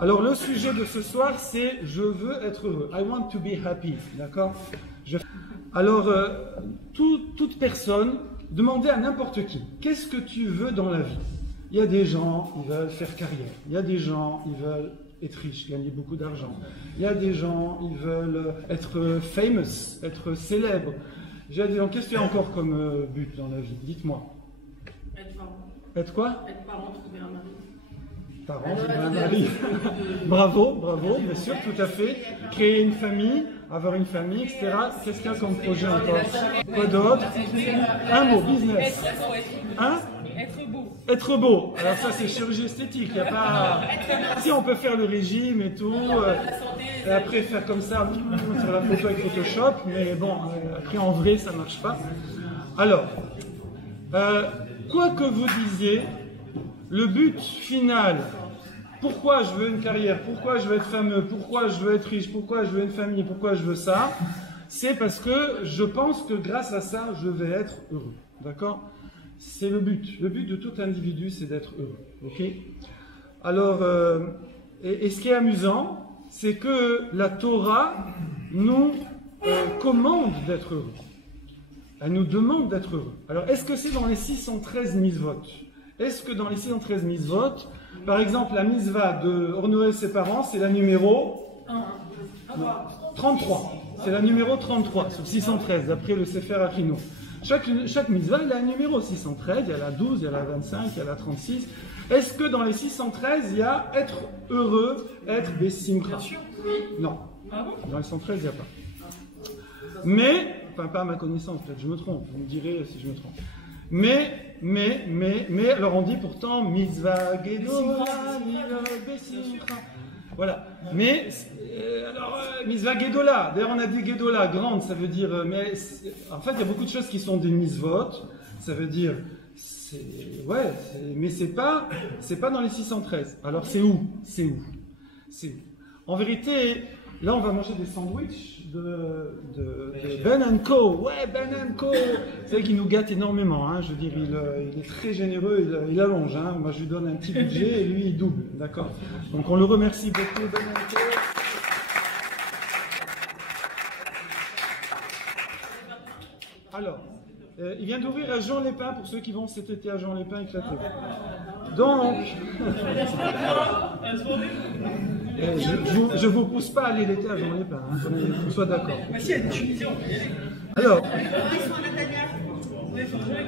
Alors le sujet de ce soir, c'est je veux être heureux. I want to be happy, d'accord? Alors, toute personne, demandez à n'importe qui, qu'est-ce que tu veux dans la vie? Il y a des gens, ils veulent faire carrière. Il y a des gens, ils veulent être riches, gagner beaucoup d'argent. Il y a des gens, ils veulent être famous, être célèbres. J'ai des gens, qu'est-ce qu'il y a encore comme but dans la vie? Dites-moi. Être parent. Être quoi? Être parent, trouver un mari. Parents, trouver un mari. Bravo, bravo, bien sûr, tout à fait. Créer une famille, avoir une famille, etc. Qu'est-ce qu'il y a comme projet encore? Quoi d'autre? Un mot, business. Hein? Être beau. Être beau. Alors ça, c'est chirurgie esthétique. Il y a pas... Si on peut faire le régime et tout, et après faire comme ça sur la photo avec Photoshop, mais bon, après en vrai, ça marche pas. Alors, quoi que vous disiez, le but final, pourquoi je veux une carrière, pourquoi je veux être fameux, pourquoi je veux être riche, pourquoi je veux une famille, pourquoi je veux ça, c'est parce que je pense que grâce à ça, je vais être heureux. D'accord? C'est le but. Le but de tout individu, c'est d'être heureux. Ok? Alors, et ce qui est amusant, c'est que la Torah nous commande d'être heureux. Elle nous demande d'être heureux. Alors, est-ce que c'est dans les 613 mitzvot? Est-ce que dans les 613 mitzvot, par exemple, la mitzvah de honorer ses parents, c'est la numéro 33. C'est la numéro 33 sur 613, d'après le Sefer Achino. Chaque mitzvah, il a un numéro 613, il y a la 12, il y a la 25, il y a la 36. Est-ce que dans les 613, il y a être heureux, être besimcha? Bien sûr. Non. Ah bon? Dans les 113, il n'y a pas. Mais, enfin pas à ma connaissance, peut-être je me trompe, vous me direz si je me trompe. Mais, alors on dit pourtant mitzvah gedola, besimcha. Voilà. Mais, mitzvah gedola, d'ailleurs on a dit gedola, grande, ça veut dire, mais en fait il y a beaucoup de choses qui sont des mitzvot, ça veut dire, mais c'est pas dans les 613. Alors c'est où? En vérité, là on va manger des sandwichs de Ben & Co. Ouais, Ben & Co. C'est vrai qu'il nous gâte énormément, hein. Je veux dire, il est très généreux, il allonge, hein. Moi je lui donne un petit budget et lui il double, d'accord? Donc on le remercie beaucoup, Ben & Co. Alors, il vient d'ouvrir à Jean Lépin pour ceux qui vont cet été à Jean Lépin éclater. Donc, je ne vous pousse pas à aller l'été à Jean Lépin, hein, qu'on soit d'accord.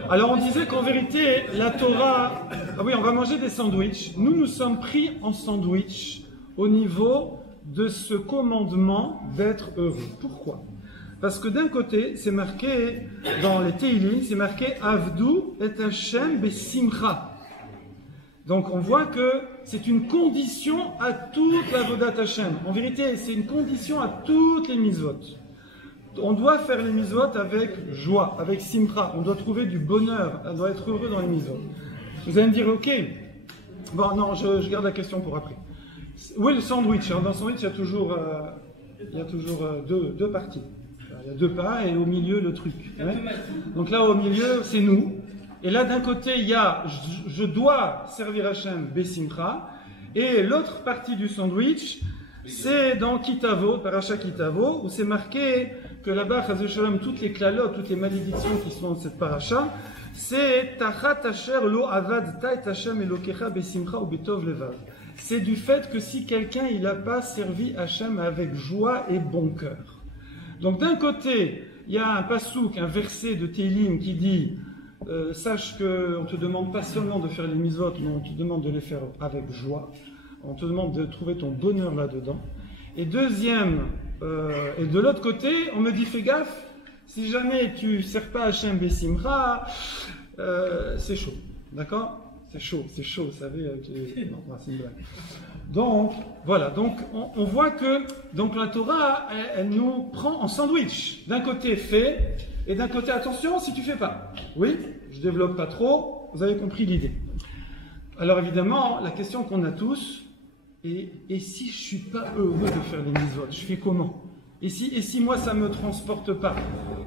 Alors, on disait qu'en vérité, la Torah... Ah oui, on va manger des sandwichs. Nous sommes pris en sandwich au niveau de ce commandement d'être heureux. Pourquoi? Parce que d'un côté, c'est marqué dans les Teilim, c'est marqué Avdu et Hashem besimcha. Donc on voit que c'est une condition à toute la Vodat Hashem. En vérité, c'est une condition à toutes les mitzvot. On doit faire les mitzvot avec joie, avec simcha. On doit trouver du bonheur, on doit être heureux dans les mitzvot. Vous allez me dire, ok, bon non, je garde la question pour après. Où est le sandwich? Alors, dans le sandwich, il y a toujours deux parties. Il y a deux pains et au milieu le truc. Ouais. Donc là au milieu c'est nous. Et là d'un côté il y a je dois servir Hachem besimcha. Et l'autre partie du sandwich c'est dans Kitavo, Parasha Kitavo, où c'est marqué que là-bas, Chas v'Shalom, toutes les klalotes, toutes les malédictions qui sont dans cette parasha, c'est Tachat Asher lo avad ta et Hachem elokecha besimcha ou betov levav. C'est du fait que si quelqu'un il n'a pas servi Hachem avec joie et bon cœur. Donc d'un côté, il y a un pasouk, un verset de Teilim qui dit sache qu'on ne te demande pas seulement de faire les mitzvot, mais on te demande de les faire avec joie. On te demande de trouver ton bonheur là-dedans. Et deuxième, et de l'autre côté, on me dit fais gaffe, si jamais tu ne sers pas Hachem besimcha, c'est chaud. D'accord? C'est chaud, vous savez. Non, c'est une blague. Donc, voilà, donc on voit que donc la Torah, elle nous prend en sandwich. D'un côté, fais, et d'un côté, attention si tu fais pas. Oui, je développe pas trop, vous avez compris l'idée. Alors évidemment, la question qu'on a tous, et si je suis pas heureux de faire les mitzvot, je fais comment? Et si moi ça me transporte pas?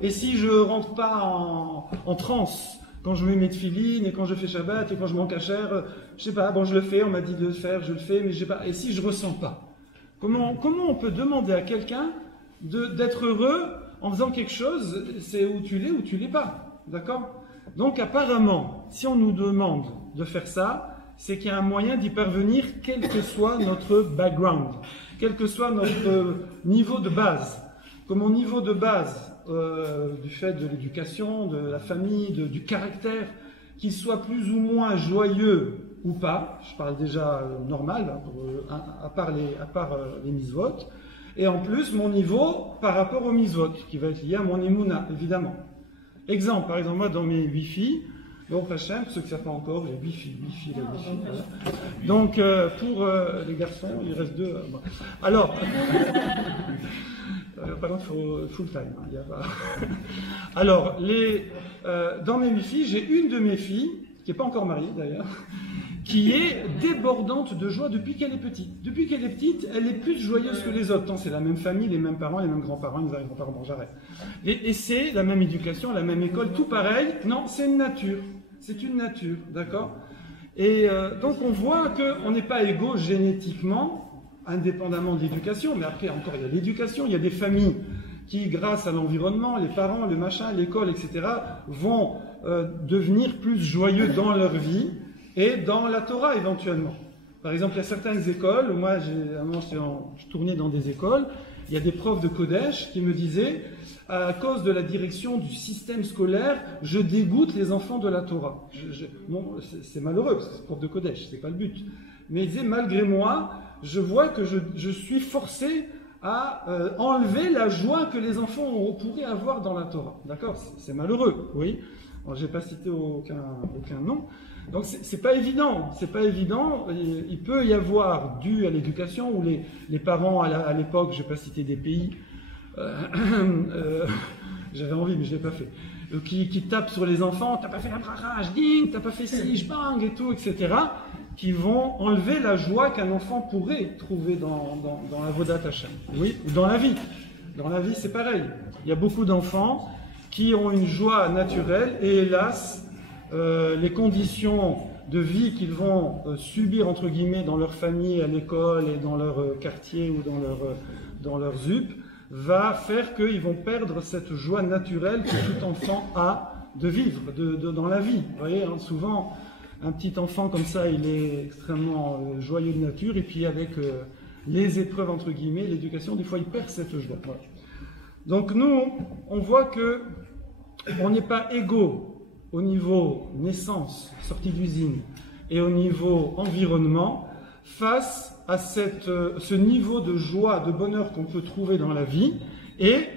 Et si je rentre pas en transe quand je mets mes tefilines, et quand je fais Shabbat, et quand je manque kasher, je sais pas, bon je le fais, on m'a dit de le faire, je le fais, mais j'ai pas. Et si je ressens pas? Comment on peut demander à quelqu'un d'être heureux en faisant quelque chose, c'est où tu l'es pas, d'accord? Donc apparemment, si on nous demande de faire ça, c'est qu'il y a un moyen d'y parvenir, quel que soit notre background, quel que soit notre niveau de base. Comme au niveau de base, du fait de l'éducation, de la famille, du caractère, qu'il soit plus ou moins joyeux ou pas, je parle déjà normal, à part les mitzvot, et en plus mon niveau par rapport aux mitzvot, qui va être lié à mon émouna, évidemment. Exemple, par exemple, moi dans mes 8 filles, bon, Hachem, ceux qui ne savent pas encore, j'ai 8 filles, voilà. Donc pour les garçons, il reste 2. Bon. Alors, par contre, il faut full time. Hein, y a pas... Alors, dans mes 8 filles, j'ai une de mes filles, qui n'est pas encore mariée d'ailleurs, qui est débordante de joie depuis qu'elle est petite. Depuis qu'elle est petite, elle est plus joyeuse que les autres. Tant c'est la même famille, les mêmes parents, les mêmes grands-parents, les grands-parents, bon, j'arrête. Et c'est la même éducation, la même école, tout pareil. Non, c'est une nature. C'est une nature, d'accord? Et donc on voit qu'on n'est pas égaux génétiquement, indépendamment de l'éducation, mais après encore il y a l'éducation, il y a des familles qui, grâce à l'environnement, les parents, le machin, l'école, etc., vont devenir plus joyeux dans leur vie et dans la Torah éventuellement. Par exemple, il y a certaines écoles, où moi à un moment je tournais dans des écoles, il y a des profs de Kodesh qui me disaient, à cause de la direction du système scolaire, je dégoûte les enfants de la Torah. Bon, c'est malheureux, parce que c'est prof de Kodesh, c'est pas le but. Mais ils disaient, malgré moi, je vois que je suis forcé à enlever la joie que les enfants pourraient avoir dans la Torah. D'accord? C'est malheureux, oui. Alors, j'ai pas cité aucun nom. Donc c'est pas évident, c'est pas évident. Il peut y avoir, dû à l'éducation, où les parents à l'époque, je vais pas citer des pays, j'avais envie mais je l'ai pas fait, qui tapent sur les enfants, t'as pas fait la bracha, ding, t'as pas fait ci, je bang et tout, etc., qui vont enlever la joie qu'un enfant pourrait trouver dans la Vodat Hashem. Oui, ou dans la vie. Dans la vie, c'est pareil. Il y a beaucoup d'enfants qui ont une joie naturelle et hélas, les conditions de vie qu'ils vont subir entre guillemets dans leur famille, à l'école et dans leur quartier ou dans leur ZUP va faire qu'ils vont perdre cette joie naturelle que tout enfant a de vivre dans la vie. Vous voyez, hein, souvent un petit enfant comme ça, il est extrêmement joyeux de nature et puis avec les épreuves entre guillemets, l'éducation, des fois il perd cette joie. Voilà. Donc nous, on voit que on n'est pas égaux au niveau naissance, sortie d'usine, et au niveau environnement, face à ce niveau de joie, de bonheur qu'on peut trouver dans la vie, et,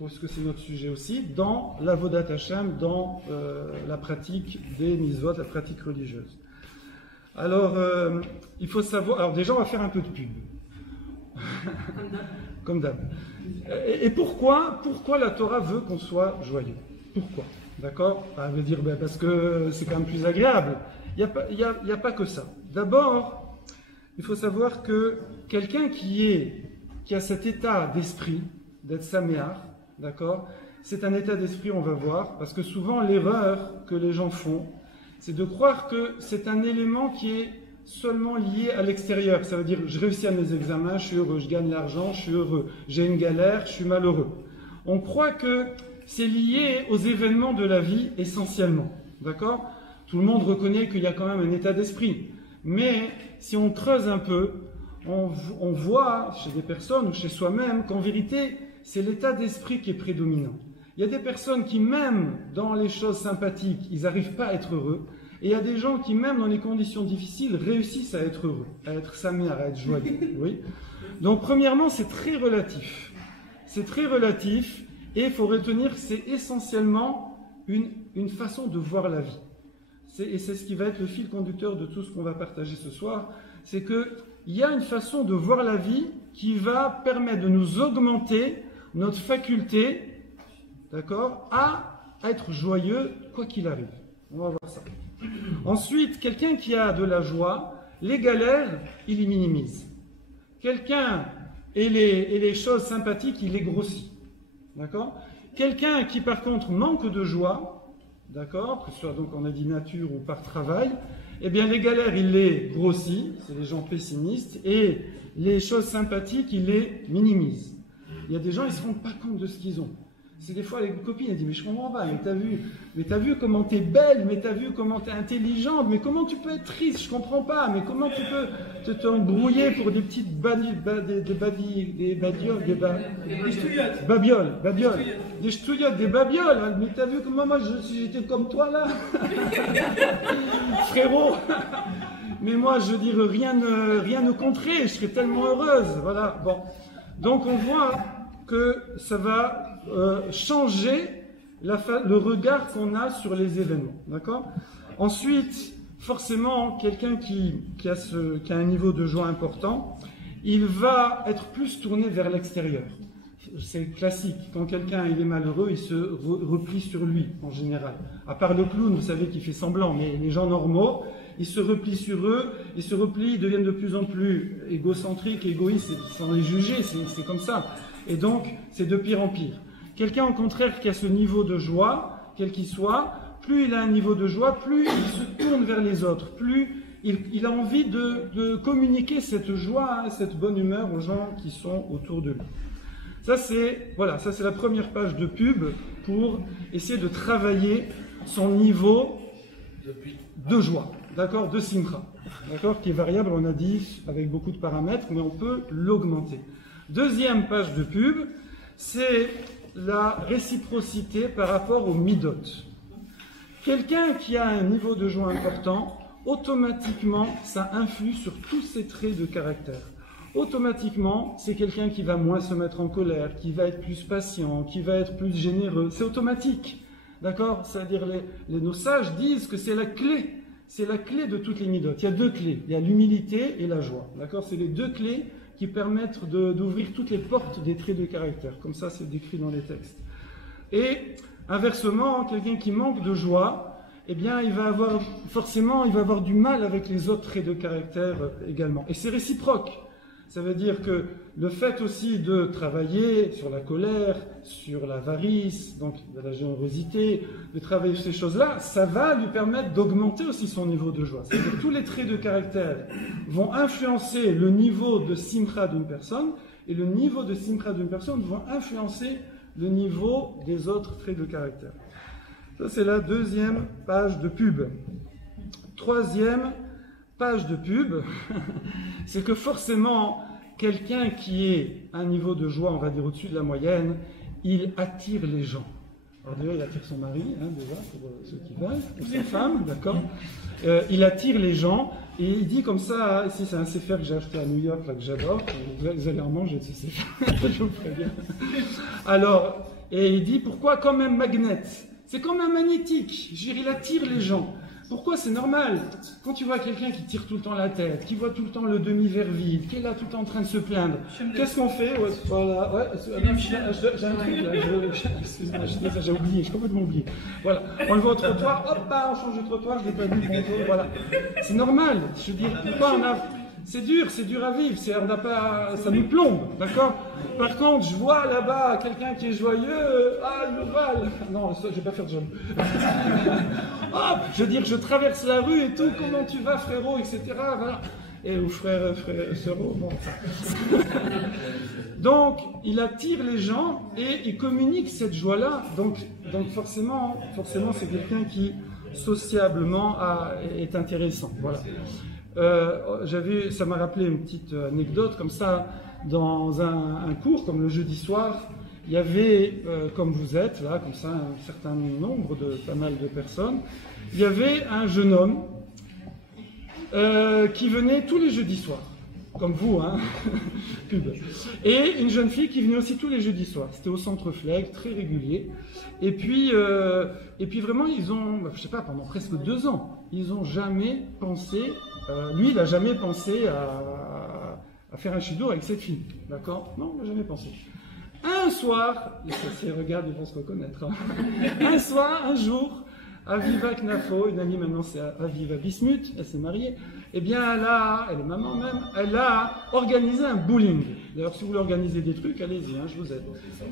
parce que c'est notre sujet aussi, dans la Vodat Hashem, dans la pratique des mitzvot, la pratique religieuse. Alors, il faut savoir... Alors déjà, on va faire un peu de pub. Comme d'hab. Et pourquoi la Torah veut qu'on soit joyeux? Pourquoi? D'accord? Elle veut dire, ben, parce que c'est quand même plus agréable. Il n'y a pas que ça. D'abord, il faut savoir que quelqu'un qui a cet état d'esprit, d'être saméach, d'accord? C'est un état d'esprit, on va voir, parce que souvent l'erreur que les gens font, c'est de croire que c'est un élément qui est seulement lié à l'extérieur. Ça veut dire, je réussis à mes examens, je suis heureux, je gagne l'argent, je suis heureux, j'ai une galère, je suis malheureux. On croit que c'est lié aux événements de la vie essentiellement, d'accord? Tout le monde reconnaît qu'il y a quand même un état d'esprit. Mais si on creuse un peu, on voit chez des personnes ou chez soi-même qu'en vérité, c'est l'état d'esprit qui est prédominant. Il y a des personnes qui, même dans les choses sympathiques, ils n'arrivent pas à être heureux. Et il y a des gens qui, même dans les conditions difficiles, réussissent à être heureux, à être saméach, à être joyeux. Oui. Donc, premièrement, c'est très relatif. C'est très relatif. Et il faut retenir que c'est essentiellement une façon de voir la vie. Et c'est ce qui va être le fil conducteur de tout ce qu'on va partager ce soir. C'est qu'il y a une façon de voir la vie qui va permettre de nous augmenter notre faculté, d'accord, à être joyeux quoi qu'il arrive. On va voir ça. Ensuite, quelqu'un qui a de la joie, les galères, il les minimise. Quelqu'un et les choses sympathiques, il les grossit. D'accord? Quelqu'un qui par contre manque de joie, d'accord, que ce soit donc on a dit nature ou par travail, eh bien les galères il les grossit, c'est les gens pessimistes, et les choses sympathiques il les minimise. Il y a des gens ils se rendent pas compte de ce qu'ils ont. C'est des fois les copines elles disent mais je comprends pas, mais t'as vu comment t'es belle, mais t'as vu comment t'es intelligente, mais comment tu peux être triste, je comprends pas, mais comment tu peux t'embrouiller pour des petites babioles, des ch'touillottes, des babioles, mais t'as vu comment moi si j'étais comme toi là, frérot, mais moi je veux dire rien ne compterait, je serais tellement heureuse, voilà, bon, donc on voit que ça va changer le regard qu'on a sur les événements, d'accord? Ensuite, forcément, quelqu'un qui a un niveau de joie important, il va être plus tourné vers l'extérieur. C'est classique, quand quelqu'un il est malheureux, il se replie sur lui, en général. À part le clown, vous savez, qui fait semblant, mais les gens normaux, ils se replient sur eux, ils deviennent de plus en plus égocentriques, égoïstes, sans les juger, c'est comme ça. Et donc, c'est de pire en pire. Quelqu'un, au contraire, qui a ce niveau de joie, quel qu'il soit, plus il a un niveau de joie, plus il se tourne vers les autres, plus il a envie de communiquer cette joie, cette bonne humeur aux gens qui sont autour de lui. Ça, c'est la première page de pub pour essayer de travailler son niveau de joie, d'accord, de simcha, d'accord, qui est variable, on a dit, avec beaucoup de paramètres, mais on peut l'augmenter. Deuxième page de pub, c'est la réciprocité par rapport au midot. Quelqu'un qui a un niveau de joie important, automatiquement, ça influe sur tous ses traits de caractère. Automatiquement, c'est quelqu'un qui va moins se mettre en colère, qui va être plus patient, qui va être plus généreux. C'est automatique, d'accord? C'est-à-dire, nos sages disent que c'est la clé. C'est la clé de toutes les midot. Il y a deux clés. Il y a l'humilité et la joie, d'accord? C'est les deux clés qui permettent d'ouvrir toutes les portes des traits de caractère. Comme ça, c'est décrit dans les textes. Et inversement, quelqu'un qui manque de joie, eh bien, il va avoir du mal avec les autres traits de caractère également. Et c'est réciproque. Ça veut dire que le fait aussi de travailler sur la colère, sur l'avarice, donc de la générosité, de travailler sur ces choses-là, ça va lui permettre d'augmenter aussi son niveau de joie. C'est-à-dire que tous les traits de caractère vont influencer le niveau de simcha d'une personne, et le niveau de simcha d'une personne va influencer le niveau des autres traits de caractère. Ça, c'est la deuxième page de pub. Troisième page de pub, c'est que forcément, quelqu'un qui est à un niveau de joie, on va dire au-dessus de la moyenne, il attire les gens. Alors déjà, il attire son mari, déjà, pour ceux qui veulent, pour sa femme, d'accord. Il attire les gens, et il dit comme ça, ici c'est un sefer que j'ai acheté à New York, là, que j'adore, vous allez en manger de ce sefer, je vous préviens. Alors, et il dit, pourquoi comme un magnet? C'est comme un magnétique, je veux dire, il attire les gens. Pourquoi? C'est normal. Quand tu vois quelqu'un qui tire tout le temps la tête, qui voit tout le temps le demi-verre vide, qui est là tout le temps en train de se plaindre, qu'est-ce qu'on fait? Voilà, j'ai un truc là, excuse-moi, j'ai oublié, j'ai complètement oublié. Voilà, on le voit au trottoir, hop, on change de trottoir, je l'ai pas vu, bonjour, voilà. C'est normal, je veux dire, pourquoi on a... C'est dur à vivre, on n'a pas, ça nous plombe, d'accord? Par contre, je vois là-bas quelqu'un qui est joyeux, Louval. Non, je vais pas faire de jaloux. Hop, je veux dire, je traverse la rue et tout, comment tu vas, frérot, etc. Voilà. Et ou frère, sœurot, bon. Donc, il attire les gens et il communique cette joie-là. Donc forcément, c'est quelqu'un qui sociablement est intéressant. Voilà. Ça m'a rappelé une petite anecdote comme ça, dans un cours comme le jeudi soir, il y avait, comme vous êtes là, comme ça, un certain nombre pas mal de personnes, il y avait un jeune homme qui venait tous les jeudis soirs, comme vous, hein, pub, et une jeune fille qui venait aussi tous les jeudis soirs. C'était au centre Flegg, très régulier, et puis vraiment ils ont, je sais pas, pendant presque 2 ans, ils n'ont jamais pensé, lui il n'a jamais pensé à faire un shidour avec cette fille, d'accord? Non, il n'a jamais pensé. Un soir, regarde, ils vont se reconnaître, hein. Un jour, Aviva Knafo, une amie maintenant c'est Aviva Bismuth, elle s'est mariée, eh bien elle est maman même, elle a organisé un bowling. D'ailleurs si vous voulez organiser des trucs, allez-y, hein, je vous aide,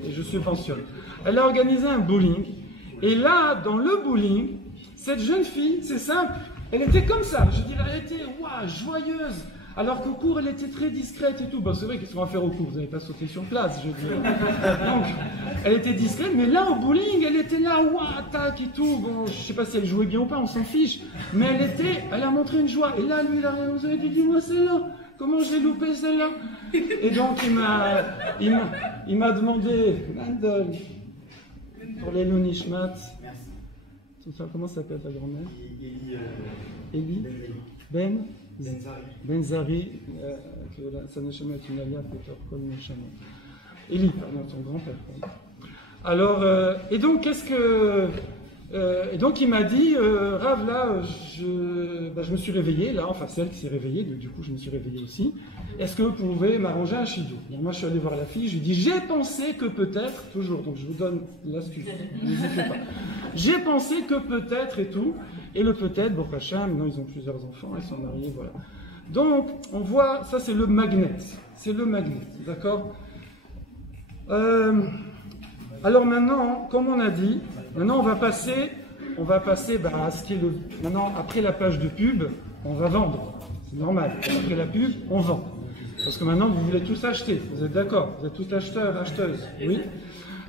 et je subventionne. Elle a organisé un bowling, Et là, dans le bowling, cette jeune fille, c'est simple, elle était comme ça. Je dirais, elle était joyeuse. Alors qu'au cours, elle était très discrète et tout. Bon, c'est vrai qu'est-ce qu'on va faire au cours? Vous n'avez pas sauté sur place, je dis. Donc, elle était discrète, mais là, au bowling, elle était là, tac et tout. Bon, je sais pas si elle jouait bien ou pas, on s'en fiche. Mais elle a montré une joie. Et là, lui, il a rien osé, il dit, dis-moi celle-là. Comment je l'ai loupé celle-là? Et donc, il m'a demandé, Mandel, pour les Nishmat. Comment s'appelle ta grand-mère? Eli Benzari, que sa neshama est une alia, peut-être comme neshama. Eli, pardon, son grand-père. Alors, et donc, et donc, il m'a dit, Rav, là, je me suis réveillé, là, enfin, c'est elle qui s'est réveillée, du coup, je me suis réveillé aussi. Est-ce que vous pouvez m'arranger un shidour? Moi, je suis allé voir la fille, je lui ai dit, j'ai pensé que peut-être, toujours, donc je vous donne l'astuce, n'hésitez pas. J'ai pensé que peut-être et tout, et le peut-être, Baruch Hashem, maintenant ils ont plusieurs enfants, ils sont mariés, voilà. Donc, on voit, ça c'est le magnet, d'accord? Alors maintenant, comme on a dit, maintenant on va passer à ce qui est maintenant, après la page de pub, on va vendre, c'est normal, après la pub, on vend. Parce que maintenant, vous voulez tous acheter, vous êtes d'accord? Vous êtes tous acheteurs, acheteuses, oui?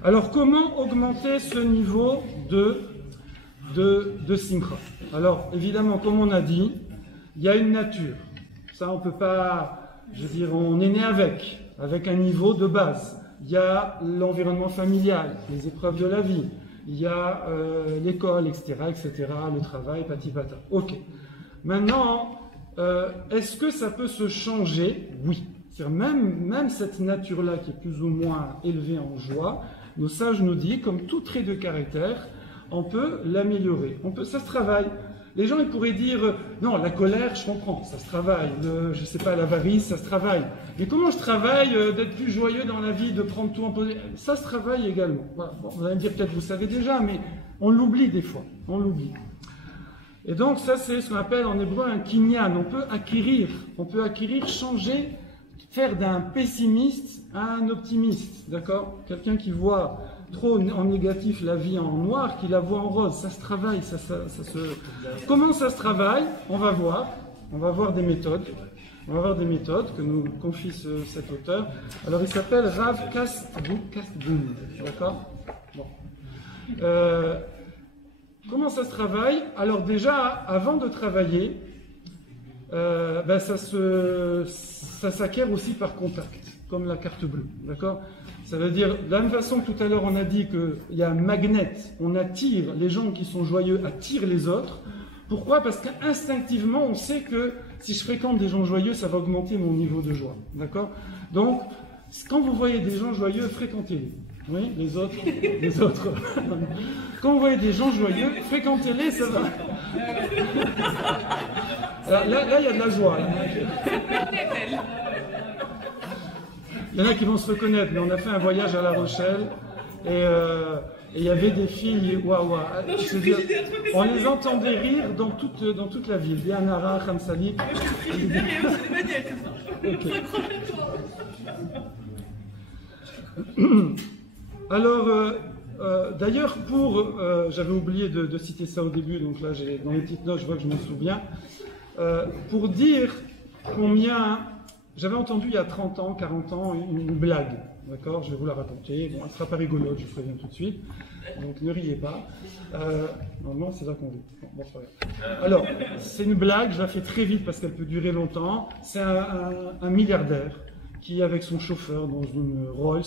Alors, comment augmenter ce niveau de simcha? Alors, évidemment, comme on a dit, il y a une nature. Ça, on peut pas, je veux dire, on est né avec un niveau de base. Il y a l'environnement familial, les épreuves de la vie, il y a l'école, etc., le travail, patipata. Ok. Maintenant, est-ce que ça peut se changer? Oui. C'est-à-dire même cette nature-là qui est plus ou moins élevée en joie, nos sages nous disent, comme tout trait de caractère, on peut l'améliorer. Ça se travaille. Les gens, ils pourraient dire, non, la colère, je comprends, ça se travaille. Je sais pas, l'avarice, ça se travaille. Mais comment je travaille d'être plus joyeux dans la vie, de prendre tout en positif? Ça se travaille également. Voilà. Bon, vous allez me dire, peut-être vous savez déjà, mais on l'oublie des fois. On l'oublie. Et donc, ça, c'est ce qu'on appelle en hébreu un kinyan. On peut acquérir, changer, faire d'un pessimiste à un optimiste. D'accord? Quelqu'un qui voit trop en négatif la vie en noir, qui la voit en rose. Ça se travaille. Comment ça se travaille? On va voir des méthodes. On va voir des méthodes que nous confie cet auteur. Alors, il s'appelle Rav Kastboum. D'accord? Bon. Comment ça se travaille? Alors déjà, avant de travailler, ça s'acquiert aussi par contact, comme la carte bleue, d'accord? Ça veut dire, de la même façon que tout à l'heure on a dit qu'il y a un magnet, on attire, les gens qui sont joyeux attirent les autres. Pourquoi? Parce qu'instinctivement, on sait que si je fréquente des gens joyeux, ça va augmenter mon niveau de joie, d'accord? Donc, quand vous voyez des gens joyeux, fréquentez-les. Oui, les autres. Quand vous voyez des gens joyeux, fréquentez-les, ça va. Alors, là, il y a de la joie. Là. Il y en a qui vont se reconnaître, mais on a fait un voyage à La Rochelle et il y avait des filles, on les entendait rire dans toute la ville. Dianara, Khamsali. Alors, d'ailleurs, j'avais oublié de citer ça au début, donc là, dans les petites notes, je vois que je m'en souviens, pour dire combien, j'avais entendu il y a 30 ans, 40 ans, une blague, d'accord? Je vais vous la raconter, bon, elle ne sera pas rigolote, je vous préviens tout de suite, donc ne riez pas. Normalement, c'est là qu'on rit. Bon, c'est pas grave. Alors, c'est une blague, je la fais très vite parce qu'elle peut durer longtemps. C'est un milliardaire qui est avec son chauffeur dans une Rolls,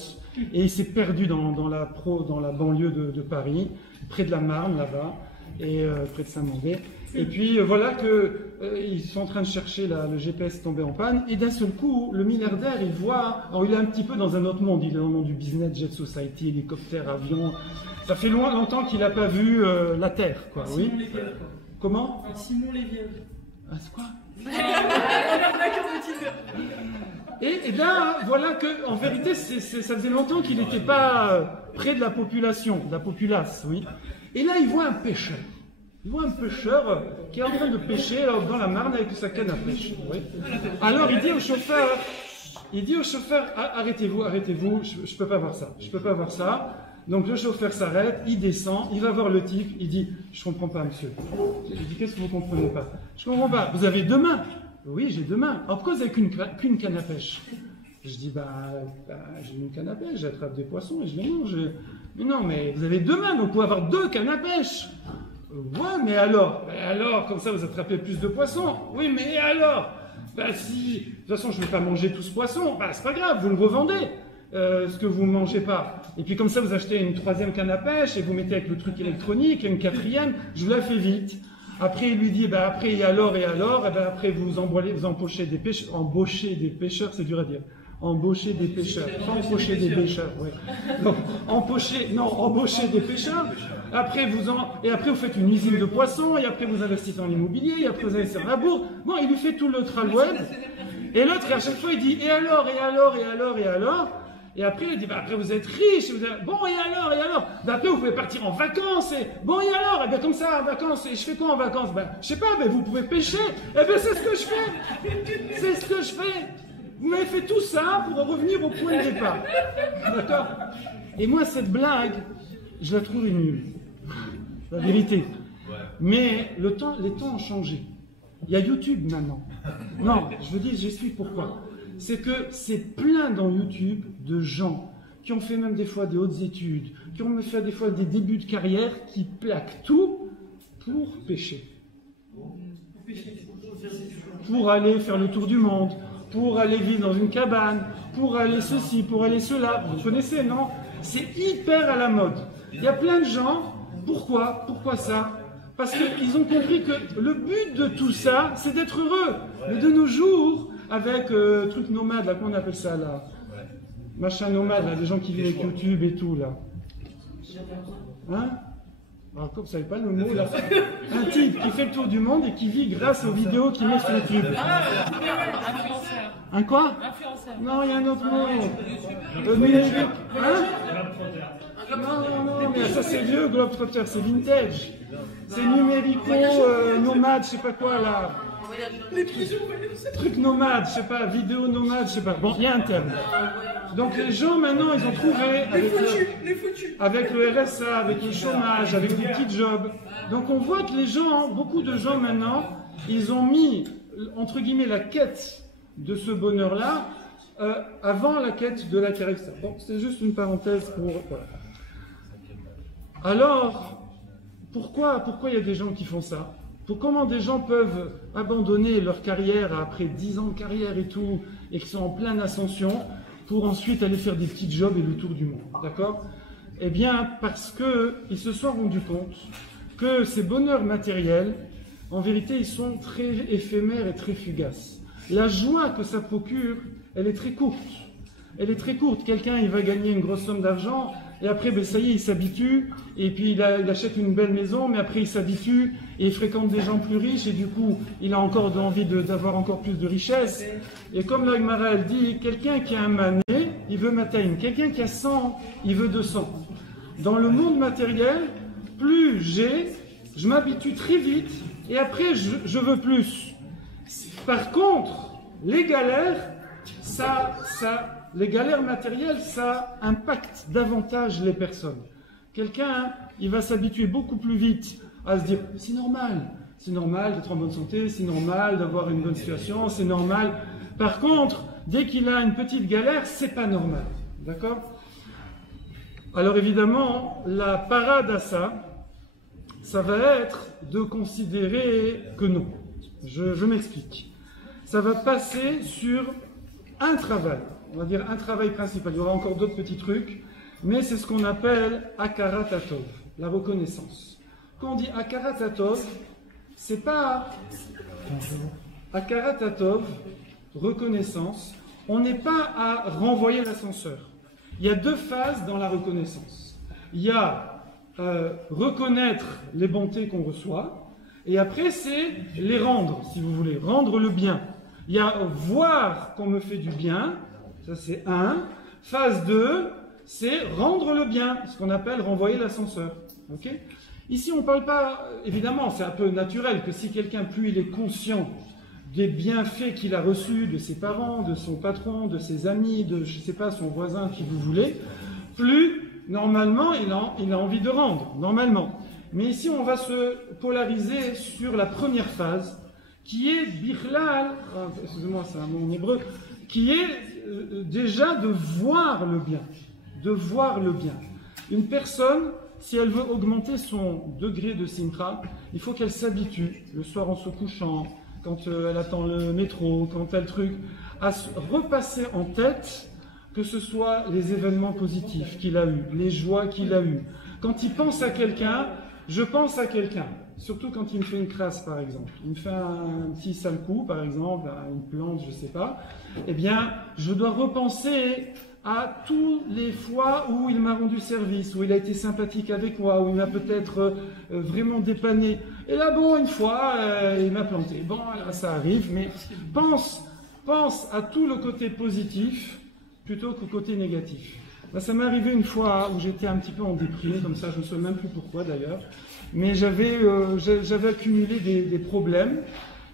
et il s'est perdu dans la banlieue de Paris, près de la Marne, là-bas, et près de Saint-Mandé. Et puis voilà qu'ils sont en train de chercher, le GPS tombé en panne, et d'un seul coup, le milliardaire, il voit, alors il est un petit peu dans un autre monde, il est dans le monde du business, jet society, hélicoptère, avion, ça fait longtemps qu'il n'a pas vu la Terre, quoi, oui. Simon Léviev, quoi. Comment? Simon Léviev. Ah, c'est quoi? Et bien, voilà que, en vérité, ça faisait longtemps qu'il n'était pas près de la population, de la populace, oui. Et là, il voit un pêcheur. Il voit un pêcheur qui est en train de pêcher dans la Marne avec sa canne à pêche. Oui. Alors, il dit au chauffeur, arrêtez-vous, je ne peux pas voir ça. Je peux pas voir ça. Donc le chauffeur s'arrête, il descend, il va voir le type, il dit « Je comprends pas, monsieur. » Je dis « Qu'est-ce que vous comprenez pas ?»« Je comprends pas. Vous avez 2 mains ?»« Oui, j'ai 2 mains. »« Alors pourquoi vous avez qu'une canne à pêche ?» Je dis j'ai une canne à pêche, j'attrape des poissons et je les mange. »« Mais non, mais vous avez 2 mains, donc vous pouvez avoir 2 cannes à pêche. » Ouais, mais alors, comme ça vous attrapez plus de poissons. Oui, mais alors, si, de toute façon je ne vais pas manger tout ce poisson, c'est pas grave, vous le revendez, ce que vous ne mangez pas. Et puis comme ça vous achetez une 3e canne à pêche et vous mettez avec le truc électronique, et une 4e, je vous la fais vite. Après il lui dit, après et alors, après vous embauchez des pêcheurs, embauchez des pêcheurs, c'est dur à dire. Embaucher des pêcheurs, pas empocher des pêcheurs, ouais. Donc, embaucher des pêcheurs, après vous faites une usine de poissons, et après vous investissez en immobilier, et après vous allez sur la bourse. Bon, il lui fait tout le tral-web, et l'autre, à chaque fois, il dit, et alors, et après, il dit, après vous êtes riche, bon, et alors, après vous pouvez partir en vacances, et bon, et alors, comme ça, en vacances, et je fais quoi en vacances? Je sais pas, vous pouvez pêcher, c'est ce que je fais, Vous m'avez fait tout ça pour en revenir au point de départ. D'accord? Et moi, cette blague, je la trouve nulle. La vérité. Mais les temps ont changé. Il y a YouTube maintenant. Non, je veux dire, j'explique pourquoi. C'est que c'est plein dans YouTube de gens qui ont fait même des fois des hautes études, qui ont fait des fois des débuts de carrière, qui plaquent tout pour pêcher. Pour aller faire le tour du monde, pour aller vivre dans une cabane, pour aller ceci, pour aller cela. Vous connaissez, non? C'est hyper à la mode. Il y a plein de gens. Pourquoi? Pourquoi ça? Parce qu'ils ont compris que le but de tout ça, c'est d'être heureux. Mais de nos jours, avec truc nomade, là, comment on appelle ça, là? Machin nomade, là, des gens qui vivent avec YouTube et tout, là. Hein? Alors, comme vous ne savez pas le mot, là. Un type qui fait le tour du monde et qui vit grâce aux vidéos qu'il met sur YouTube. Influenceur. Un quoi? Influenceur. Non, il y a un autre mot. Le numérique. Hein? Non, mais ça c'est vieux, Globetrotter, c'est vintage. C'est numérico, nomade, je sais pas quoi là. Truc nomade, je sais pas, vidéo nomade, je sais pas. Bon, il y a un terme. Donc les gens maintenant, ils ont trouvé avec le RSA, avec le chômage, avec des petits jobs. Donc on voit que les gens, beaucoup de gens maintenant, ils ont mis, entre guillemets, la quête de ce bonheur-là avant la quête de la carrière. Bon, c'est juste une parenthèse pour... Voilà. Alors, pourquoi il y a des gens qui font ça? Comment des gens peuvent abandonner leur carrière après 10 ans de carrière et tout, et qui sont en pleine ascension, pour ensuite aller faire des petits jobs et le tour du monde, d'accord? Eh bien, parce qu'ils se sont rendus compte que ces bonheurs matériels, en vérité, ils sont très éphémères et très fugaces. La joie que ça procure, elle est très courte. Elle est très courte. Quelqu'un, il va gagner une grosse somme d'argent, et après, ça y est, il s'habitue, et puis il achète une belle maison, mais après il s'habitue, et il fréquente des gens plus riches, et du coup, il a encore envie d'avoir encore plus de richesse. Et comme la Gemara, elle dit, quelqu'un qui a un mané, il veut mataïm. Quelqu'un qui a 100, il veut 200. Dans le monde matériel, plus je m'habitue très vite, et après, je veux plus. Par contre, les galères, les galères matérielles, ça impacte davantage les personnes. Quelqu'un, il va s'habituer beaucoup plus vite à se dire « c'est normal d'être en bonne santé, c'est normal d'avoir une bonne situation, c'est normal ». Par contre, dès qu'il a une petite galère, c'est pas normal. D'accord? Alors évidemment, la parade à ça va être de considérer que non. Je m'explique. Ça va passer sur un travail. On va dire un travail principal. Il y aura encore d'autres petits trucs, mais c'est ce qu'on appelle Hakarat Hatov, la reconnaissance. Quand on dit Hakarat Hatov, c'est pas Hakarat Hatov, reconnaissance. On n'est pas à renvoyer l'ascenseur. Il y a 2 phases dans la reconnaissance. Il y a reconnaître les bontés qu'on reçoit, et après c'est les rendre, si vous voulez, rendre le bien. Il y a voir qu'on me fait du bien. Ça, c'est 1. Phase 2, c'est rendre le bien, ce qu'on appelle renvoyer l'ascenseur. Okay? Ici, on ne parle pas, évidemment, c'est un peu naturel que si quelqu'un, plus il est conscient des bienfaits qu'il a reçus de ses parents, de son patron, de ses amis, de, je ne sais pas, son voisin, qui vous voulez, plus normalement, il a envie de rendre, normalement. Mais ici, on va se polariser sur la première phase, qui est bichlal, excusez-moi, c'est un mot en hébreu, qui est déjà de voir le bien, de voir le bien. Une personne, si elle veut augmenter son degré de simcha, il faut qu'elle s'habitue, le soir en se couchant, quand elle attend le métro, quand elle truc, à se repasser en tête que ce soit les événements positifs qu'il a eus, les joies qu'il a eues. Quand il pense à quelqu'un, je pense à quelqu'un. Surtout quand il me fait une crasse, par exemple. Il me fait un petit sale coup, par exemple, une plante, je ne sais pas. Eh bien, je dois repenser à toutes les fois où il m'a rendu service, où il a été sympathique avec moi, où il m'a peut-être vraiment dépanné. Et là, bon, une fois, il m'a planté. Bon, là, ça arrive, mais pense à tout le côté positif plutôt qu'au côté négatif. Là, ça m'est arrivé une fois où j'étais un petit peu en déprime, comme ça, je ne sais même plus pourquoi d'ailleurs, mais j'avais accumulé des problèmes,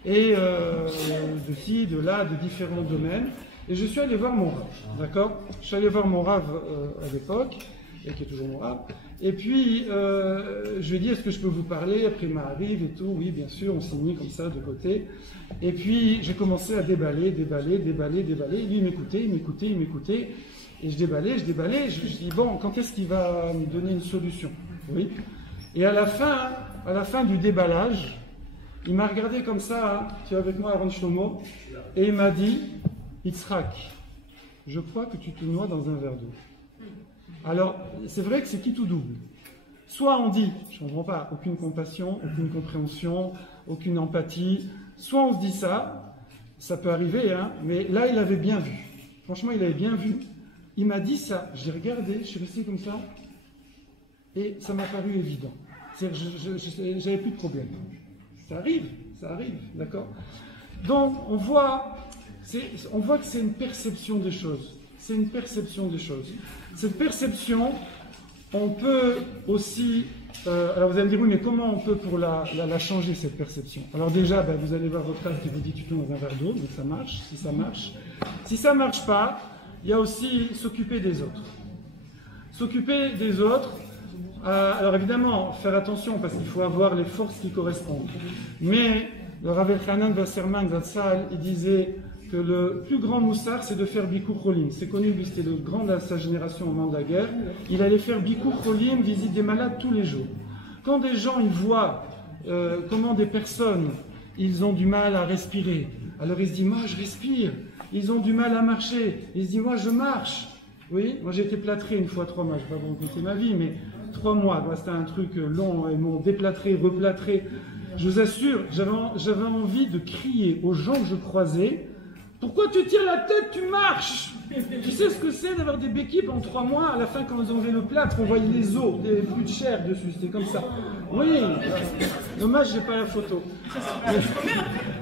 et de ci, de là, de différents domaines, et je suis allé voir mon Rav, d'accord? Je suis allé voir mon Rav à l'époque, et qui est toujours mon Rav, et puis je lui ai dit, est-ce que je peux vous parler après ma arrive et tout? Oui, bien sûr, on s'est mis comme ça de côté, et puis j'ai commencé à déballer, et lui il m'écoutait, et je déballais, je dis, bon, quand est-ce qu'il va me donner une solution? Oui. Et à la fin du déballage, il m'a regardé comme ça, hein, tu es avec moi, Aaron Shlomo, et il m'a dit, Yitzhak, je crois que tu te noies dans un verre d'eau. Alors, c'est vrai que c'est qui tout double. Soit on dit, je ne comprends pas, aucune compassion, aucune compréhension, aucune empathie, soit on se dit ça peut arriver, hein, mais là il avait bien vu. Franchement, il avait bien vu. Il m'a dit ça, j'ai regardé, je suis resté comme ça, et ça m'a paru évident. C'est-à-dire que j'avais plus de problème. Ça arrive, d'accord? Donc, on voit que c'est une perception des choses. Cette perception, on peut aussi... alors vous allez me dire, oui, mais comment on peut pour la changer, cette perception? Alors déjà, vous allez voir votre âge qui vous dit, tu te mets dans un verre d'eau, donc ça marche, si ça marche. Si ça ne marche pas, il y a aussi s'occuper des autres. S'occuper des autres, alors évidemment, faire attention, parce qu'il faut avoir les forces qui correspondent. Mais le Rav Elchanan Wasserman Zatzal, il disait que le plus grand moussard, c'est de faire Bikur Cholim. C'est connu, lui, c'était le grand de sa génération au moment de la guerre. Il allait faire Bikur Cholim, visite des malades tous les jours. Quand des gens, ils voient comment des personnes, ils ont du mal à respirer, alors ils se disent, moi je respire. Ils ont du mal à marcher, ils se disent, moi je marche. Oui, moi j'ai été plâtré une fois 3 mois, je ne vais pas vous raconter ma vie, mais 3 mois, c'était un truc long, ils m'ont déplâtré, replâtré. Je vous assure, j'avais envie de crier aux gens que je croisais, pourquoi tu tires la tête, tu marches? Tu sais ce que c'est d'avoir des béquilles pendant 3 mois? À la fin, quand ils ont enlevé le plâtre, on voyait les os, des plus de chair dessus, c'était comme ça. Oui, dommage, j'ai pas la photo.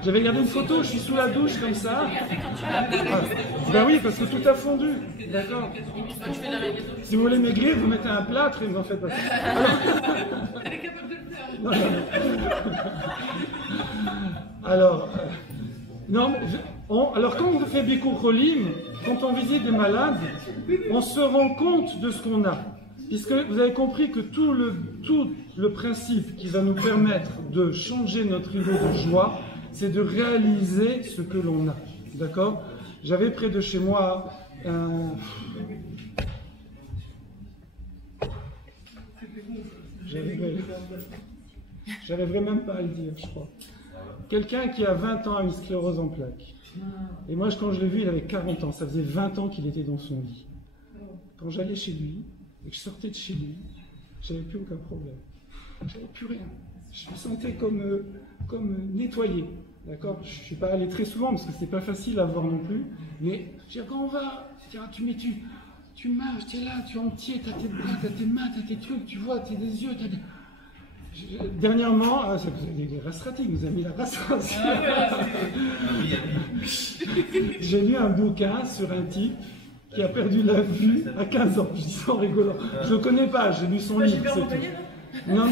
J'avais gardé une photo, je suis sous la douche comme ça. Ben oui, parce que tout a fondu, d'accord? Si vous voulez maigrir, vous mettez un plâtre et vous en faites pas ça. Elle est capable de le faire. Alors, non, alors quand on fait Bikur Cholim, quand on visite des malades, on se rend compte de ce qu'on a. Puisque vous avez compris que tout le principe qui va nous permettre de changer notre niveau de joie, c'est de réaliser ce que l'on a. D'accord? J'avais près de chez moi un... J'arriverai même pas à le dire, je crois. Quelqu'un qui a 20 ans a une sclérose en plaques. Et moi, quand je l'ai vu, il avait 40 ans. Ça faisait 20 ans qu'il était dans son lit. Quand j'allais chez lui, et que je sortais de chez lui, j'avais plus aucun problème. J'avais plus rien. Je me sentais comme nettoyé. D'accord? Je ne suis pas allé très souvent parce que c'était pas facile à voir non plus. Mais je dis, quand on va, tu marches, tu es là, tu es entier, tu as tes bras, tu as tes mains, tu as tes trucs, tu vois, tu as des yeux, tu as des... Dernièrement, les rastratis, vous avez mis la rastratie. J'ai lu un bouquin sur un type qui a perdu la vue à 15 ans. Je dis ça en rigolant. Je ne le connais pas, j'ai lu son livre. Non.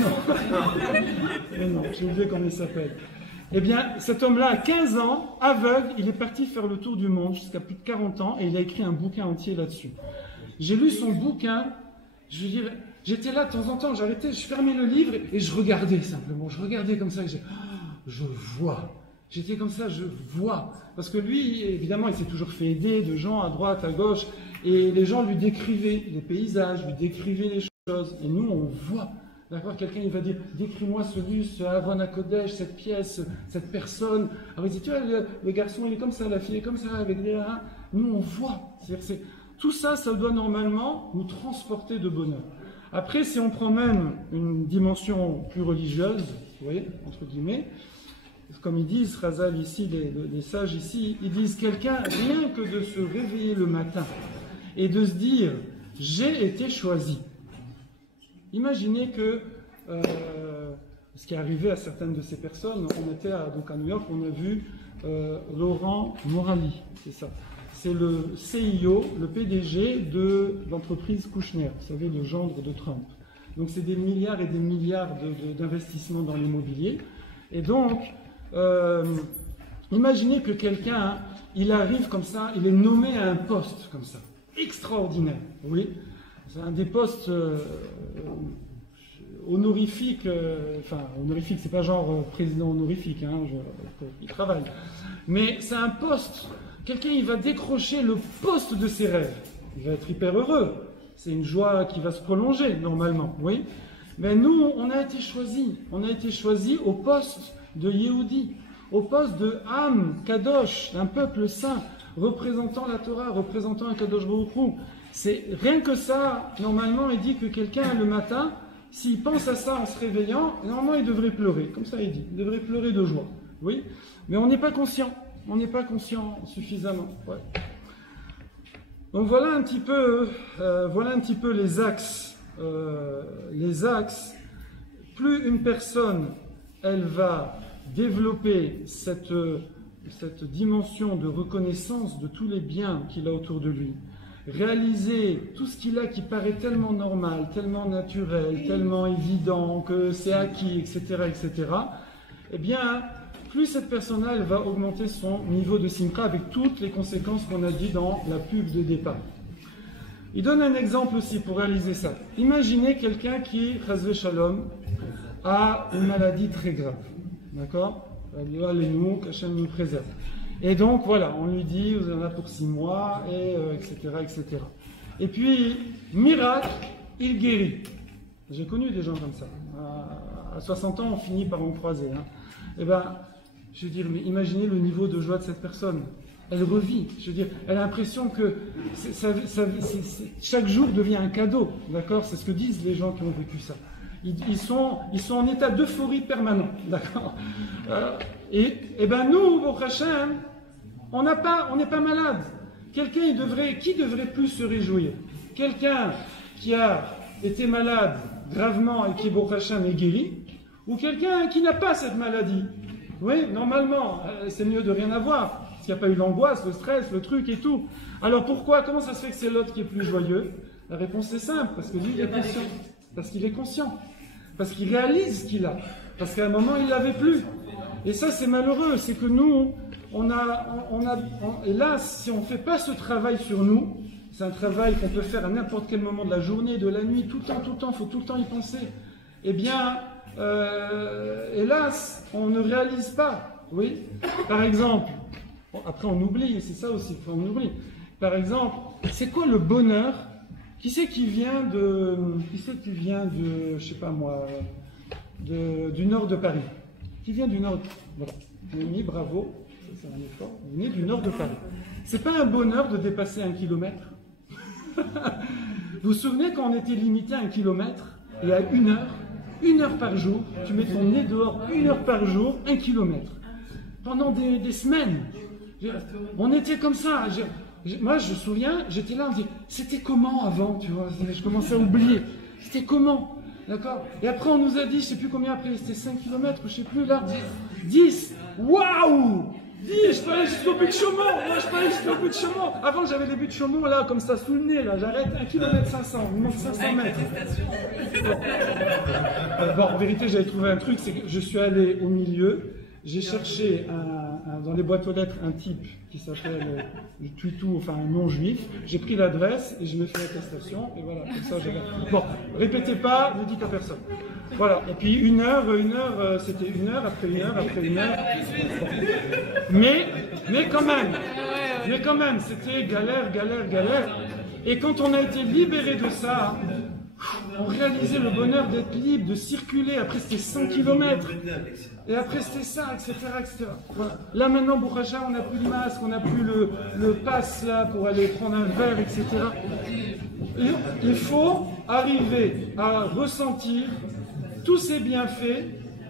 Mais non, j'ai oublié comment il s'appelle. Eh bien, cet homme-là, à 15 ans, aveugle, il est parti faire le tour du monde jusqu'à plus de 40 ans et il a écrit un bouquin entier là-dessus. J'ai lu son bouquin Je veux dire, j'étais là de temps en temps, j'arrêtais, je fermais le livre et je regardais simplement. Je regardais comme ça, je vois. J'étais comme ça, je vois. Parce que lui, évidemment, il s'est toujours fait aider de gens à droite, à gauche, et les gens lui décrivaient les paysages, lui décrivaient les choses, et nous, on voit. D'accord, quelqu'un il va dire, décris-moi ce lieu, ce Aaron à Kodesh, cette pièce, cette personne. Alors il dit, tu vois, le garçon il est comme ça, la fille est comme ça, avec des... Hein. Nous on voit. Tout ça, ça doit normalement nous transporter de bonheur. Après, si on prend même une dimension plus religieuse, vous voyez, entre guillemets, comme ils disent, Razal ici, les sages ici, ils disent quelqu'un, rien que de se réveiller le matin et de se dire, j'ai été choisi. Imaginez que, ce qui est arrivé à certaines de ces personnes, on était donc à New York, on a vu Laurent Morali, c'est ça. C'est le CIO, le PDG de l'entreprise Kushner, vous savez, le gendre de Trump. Donc c'est des milliards et des milliards d'investissements dans l'immobilier. Et donc, imaginez que quelqu'un, il arrive comme ça, il est nommé à un poste comme ça, extraordinaire, oui. C'est un des postes honorifiques, enfin honorifique, c'est pas genre président honorifique, hein, il travaille. Mais c'est un poste, quelqu'un il va décrocher le poste de ses rêves. Il va être hyper heureux. C'est une joie qui va se prolonger normalement, oui. Mais nous, on a été choisis au poste de Yehudi, au poste de Am Kadosh, un peuple saint, représentant la Torah, représentant un Kadosh Baruch Hu. C'est rien que ça, normalement, il dit que quelqu'un, le matin, s'il pense à ça en se réveillant, normalement, il devrait pleurer. Comme ça, il dit. Il devrait pleurer de joie. Oui. Mais on n'est pas conscient. On n'est pas conscient suffisamment. Ouais. Donc, voilà un petit peu les axes. Les axes. Plus une personne, elle va développer cette dimension de reconnaissance de tous les biens qu'il a autour de lui, réaliser tout ce qu'il a qui paraît tellement normal, tellement naturel, tellement évident, que c'est acquis, etc., etc., eh bien, plus cette personne-là, elle va augmenter son niveau de simcha avec toutes les conséquences qu'on a dit dans la pub de départ. Il donne un exemple aussi pour réaliser ça. Imaginez quelqu'un qui, chasvé shalom, a une maladie très grave. D'accord ? Qu'Hachem nous préserve. Et donc, voilà, on lui dit, vous en avez pour 6 mois, et etc., etc. Et puis, miracle, il guérit. J'ai connu des gens comme ça. À 60 ans, on finit par en croiser. Hein. Eh bien, je veux dire, mais imaginez le niveau de joie de cette personne. Elle revit. Je veux dire, elle a l'impression que chaque jour devient un cadeau. D'accord ? C'est ce que disent les gens qui ont vécu ça. Ils sont en état d'euphorie permanent. D'accord ? Et ben nous, au Hachem, on n'est pas malade. Quelqu'un qui devrait plus se réjouir? Quelqu'un qui a été malade gravement et qui, au Hachem, est guéri, ou quelqu'un qui n'a pas cette maladie? Oui, normalement, c'est mieux de rien avoir, parce qu'il n'y a pas eu l'angoisse, le stress, le truc et tout. Alors pourquoi? Comment ça se fait que c'est l'autre qui est plus joyeux? La réponse est simple, parce que lui, il est conscient. Parce qu'il est conscient. Parce qu'il réalise ce qu'il a. Parce qu'à un moment, il ne l'avait plus. Et ça, c'est malheureux. C'est que nous, et là, si on ne fait pas ce travail sur nous, c'est un travail qu'on peut faire à n'importe quel moment de la journée, de la nuit, tout le temps, il faut tout le temps y penser. Eh bien, hélas, on ne réalise pas. Oui. Par exemple, après on oublie, c'est ça aussi, on oublie. Par exemple, c'est quoi le bonheur? Qui c'est qui vient de, je sais pas moi, du nord de Paris? Qui vient du nord? Voilà. Mimi, bravo, c'est un effort. Vous venez du nord de Paris. C'est pas un bonheur de dépasser 1 kilomètre? Vous vous souvenez quand on était limité à 1 kilomètre et à 1 heure par jour, tu mets ton nez dehors 1 heure par jour, 1 kilomètre. Pendant des semaines. On était comme ça. Moi, je me souviens, j'étais là, on me dit, c'était comment avant, tu vois? Je commençais à oublier. C'était comment? D'accord? Et après, on nous a dit, je ne sais plus combien après, c'était 5 km, je ne sais plus, là. 10. Waouh! 10, je peux aller jusqu'au but de Chaumont. Moi, je peux aller jusqu'au but de Chaumont. Avant, j'avais les buts de Chaumont, là, comme ça, sous le nez, là. J'arrête 1 km 500, il me manque 500 mètres. Bon, en vérité, j'avais trouvé un truc, c'est que je suis allé au milieu, j'ai cherché dans les boîtes aux lettres un type qui s'appelle Tuitou, enfin un non-juif. J'ai pris l'adresse et je me fais l'attestation. Et voilà, comme ça j'ai... Bon, répétez pas, ne dites à personne. Voilà, et puis une heure, c'était une heure, après une heure, après une heure. Bon. Mais quand même, c'était galère. Et quand on a été libéré de ça, on réalisait le bonheur d'être libre, de circuler. Après, c'était 100 km. Et après, c'était ça, etc. Voilà. Là, maintenant, Bourracha, on n'a plus de masque, on n'a plus le pass là pour aller prendre un verre, etc. Et il faut arriver à ressentir tous ces bienfaits.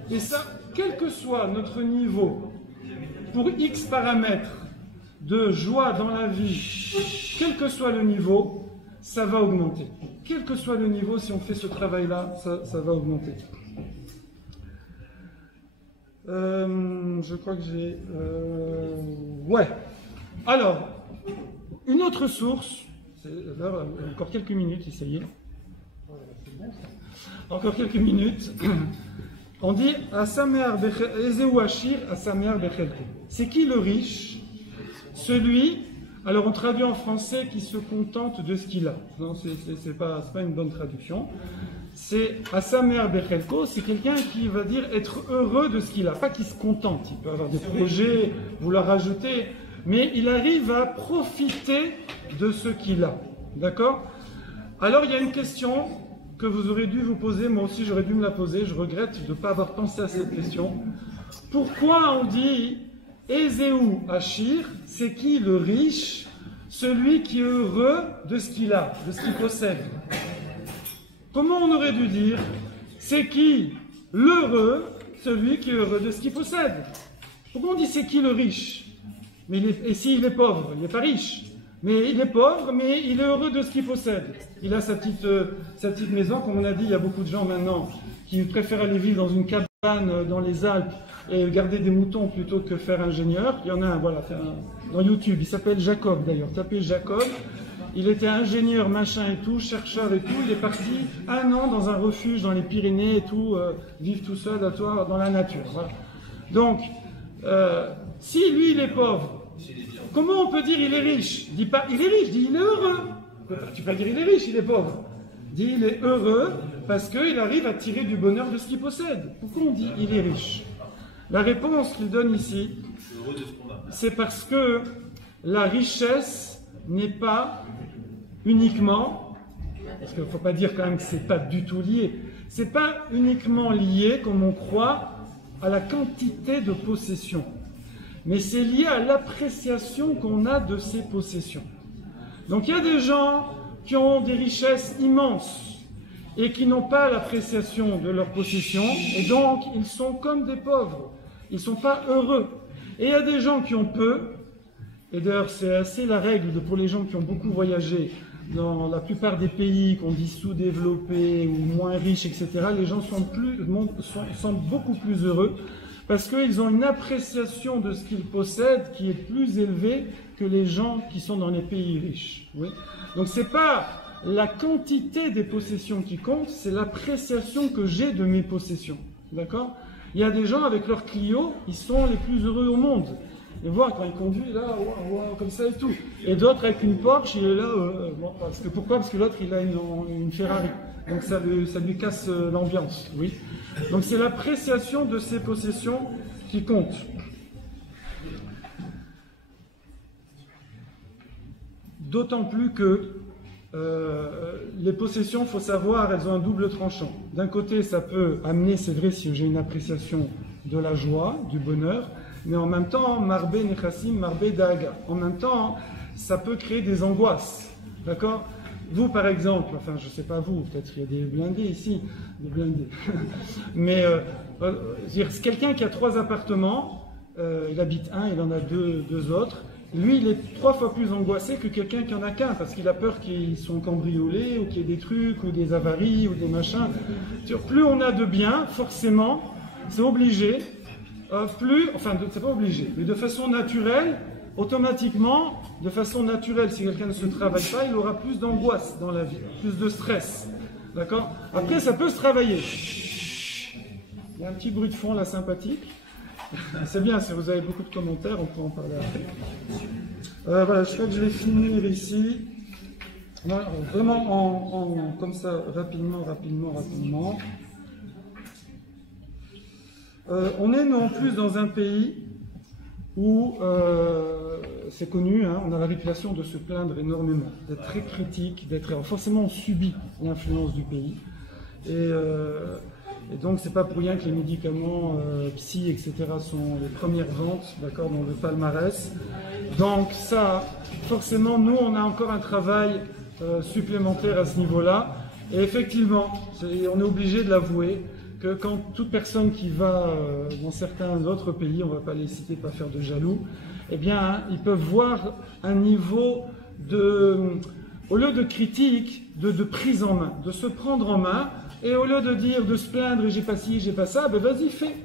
Et ça, quel que soit notre niveau, pour X paramètres de joie dans la vie, quel que soit le niveau, ça va augmenter. Quel que soit le niveau, si on fait ce travail-là, ça va augmenter. Je crois que j'ai... Ouais. Alors, une autre source, là, encore quelques minutes, essayez. Encore quelques minutes. On dit c'est qui le riche? Celui, alors on traduit en français, qui se contente de ce qu'il a. Non, c'est pas une bonne traduction. C'est Asamer Bechelko, c'est quelqu'un qui va dire être heureux de ce qu'il a, pas qui se contente. Il peut avoir des projets, vouloir rajouter, mais il arrive à profiter de ce qu'il a. D'accord? Alors il y a une question que vous aurez dû vous poser, moi aussi j'aurais dû me la poser, je regrette de ne pas avoir pensé à cette question. Pourquoi on dit Ezeu Achir, c'est qui le riche? Celui qui est heureux de ce qu'il a, de ce qu'il possède. Comment on aurait dû dire c'est qui l'heureux? Celui qui est heureux de ce qu'il possède. Pourquoi on dit c'est qui le riche? Mais et s'il est pauvre, il n'est pas riche. Mais il est pauvre, mais il est heureux de ce qu'il possède. Il a sa petite maison, comme on a dit, il y a beaucoup de gens maintenant qui préfèrent aller vivre dans une cabane dans les Alpes et garder des moutons plutôt que faire ingénieur. Il y en a un, voilà, dans YouTube, il s'appelle Jacob d'ailleurs. Tapez Jacob, il était ingénieur, machin et tout, chercheur et tout. Il est parti 1 an dans un refuge dans les Pyrénées et tout, vivre tout seul à toi dans la nature. Voilà. Donc, si lui il est pauvre, comment on peut dire il est riche? Dis pas il est riche, dis il est heureux. Tu peux pas dire il est riche, il est pauvre. Dis il est heureux parce qu'il arrive à tirer du bonheur de ce qu'il possède. Pourquoi on dit il est riche? La réponse qu'il donne ici, c'est parce que la richesse n'est pas uniquement, parce qu'il ne faut pas dire quand même que c'est pas du tout lié, c'est pas uniquement lié, comme on croit, à la quantité de possessions. Mais c'est lié à l'appréciation qu'on a de ces possessions. Donc il y a des gens qui ont des richesses immenses et qui n'ont pas l'appréciation de leurs possessions, et donc ils sont comme des pauvres, ils ne sont pas heureux. Et il y a des gens qui ont peu, et d'ailleurs c'est assez la règle pour les gens qui ont beaucoup voyagé dans la plupart des pays qu'on dit sous-développés ou moins riches, etc., les gens sont beaucoup plus heureux, parce qu'ils ont une appréciation de ce qu'ils possèdent qui est plus élevée que les gens qui sont dans les pays riches. Oui. Donc c'est pas la quantité des possessions qui compte, c'est l'appréciation que j'ai de mes possessions. D'accord? Il y a des gens avec leur Clio, ils sont les plus heureux au monde. Et voir quand il conduit là, comme ça et tout. Et d'autres avec une Porsche, il est là, pourquoi? Parce que l'autre il a une Ferrari. Donc ça lui casse l'ambiance. Oui. Donc c'est l'appréciation de ses possessions qui compte. D'autant plus que les possessions, il faut savoir, elles ont un double tranchant. D'un côté, ça peut amener, c'est vrai, si j'ai une appréciation de la joie, du bonheur, mais en même temps, marbe nechassim, marbe daga. En même temps, ça peut créer des angoisses. D'accord? Vous, par exemple, enfin, je ne sais pas vous, peut-être qu'il y a des blindés ici, des blindés. Mais, quelqu'un qui a 3 appartements, il habite un, il en a deux autres. Lui, il est 3 fois plus angoissé que quelqu'un qui en a qu'un, parce qu'il a peur qu'ils soient cambriolés, ou qu'il y ait des trucs, ou des avaries, ou des machins. Plus on a de biens, forcément, c'est obligé, c'est pas obligé, mais de façon naturelle, automatiquement, de façon naturelle, si quelqu'un ne se travaille pas, il aura plus d'angoisse dans la vie, plus de stress. D'accord? Après, ça peut se travailler. Il y a un petit bruit de fond là sympathique. C'est bien, si vous avez beaucoup de commentaires, on peut en parler après. Voilà, je crois que je vais finir ici. Vraiment comme ça, rapidement. On est non plus dans un pays où c'est connu, hein, on a la réputation de se plaindre énormément, d'être très critique, forcément on subit l'influence du pays. Et donc c'est pas pour rien que les médicaments psy, etc. sont les premières ventes, d'accord, dans le palmarès. Donc ça, forcément, nous on a encore un travail supplémentaire à ce niveau-là. Et effectivement, on est obligé de l'avouer, que quand toute personne qui va dans certains autres pays, on ne va pas les citer, pas faire de jaloux, eh bien, hein, ils peuvent voir un niveau au lieu de critique, de prise en main, de se prendre en main, et au lieu de dire, de se plaindre, j'ai pas ci, j'ai pas ça, ben vas-y, fais,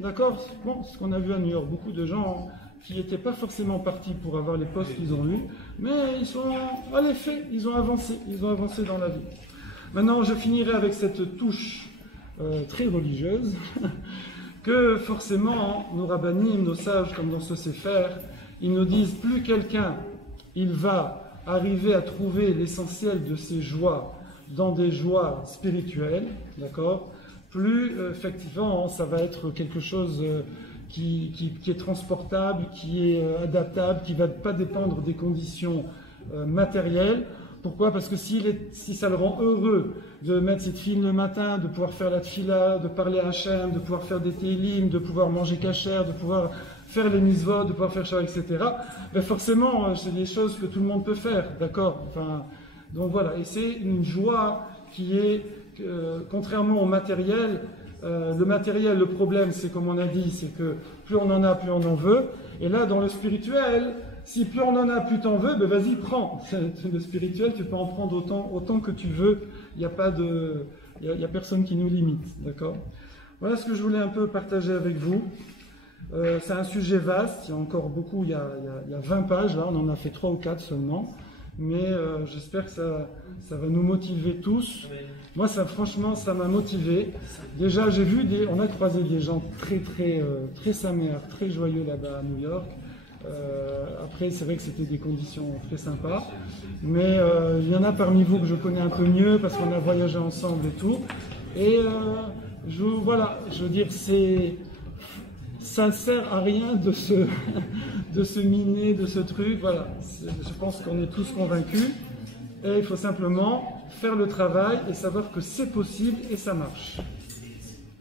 d'accord? Bon, ce qu'on a vu à New York, beaucoup de gens qui n'étaient pas forcément partis pour avoir les postes qu'ils ont eus, mais ils ont avancé dans la vie. Maintenant, je finirai avec cette touche très religieuse, que forcément, nos rabbinim, nos sages, comme dans ce Sefer, ils nous disent, plus quelqu'un, il va arriver à trouver l'essentiel de ses joies dans des joies spirituelles, d'accord, plus effectivement, ça va être quelque chose qui est transportable, qui est adaptable, qui ne va pas dépendre des conditions matérielles. Pourquoi? Parce que si ça le rend heureux de mettre ses tefilines le matin, de pouvoir faire la tefila, de parler à Hachem, de pouvoir faire des télim, de pouvoir manger kasher, de pouvoir faire les mitzvot, de pouvoir faire ça, etc., ben forcément, c'est des choses que tout le monde peut faire, d'accord? Enfin, donc voilà, et c'est une joie qui est, contrairement au matériel, le matériel, le problème, c'est comme on a dit, c'est que plus on en a, plus on en veut. Et là, dans le spirituel, si plus on en a, plus t'en veux, ben vas-y, prends. Le spirituel, tu peux en prendre autant que tu veux. Il n'y a pas il y a personne qui nous limite, d'accord? Voilà ce que je voulais un peu partager avec vous. C'est un sujet vaste. Il y a encore beaucoup. Il y a 20 pages là. On en a fait 3 ou 4 seulement. Mais j'espère que ça va nous motiver tous. Moi, franchement, ça m'a motivé. Déjà, on a croisé des gens très saméères, très joyeux là-bas à New York. Après, c'est vrai que c'était des conditions très sympas. Mais il y en a parmi vous que je connais un peu mieux parce qu'on a voyagé ensemble et tout. Et voilà, je veux dire, ça ne sert à rien de se miner de ce truc. Voilà, je pense qu'on est tous convaincus. Et il faut simplement faire le travail et savoir que c'est possible et ça marche.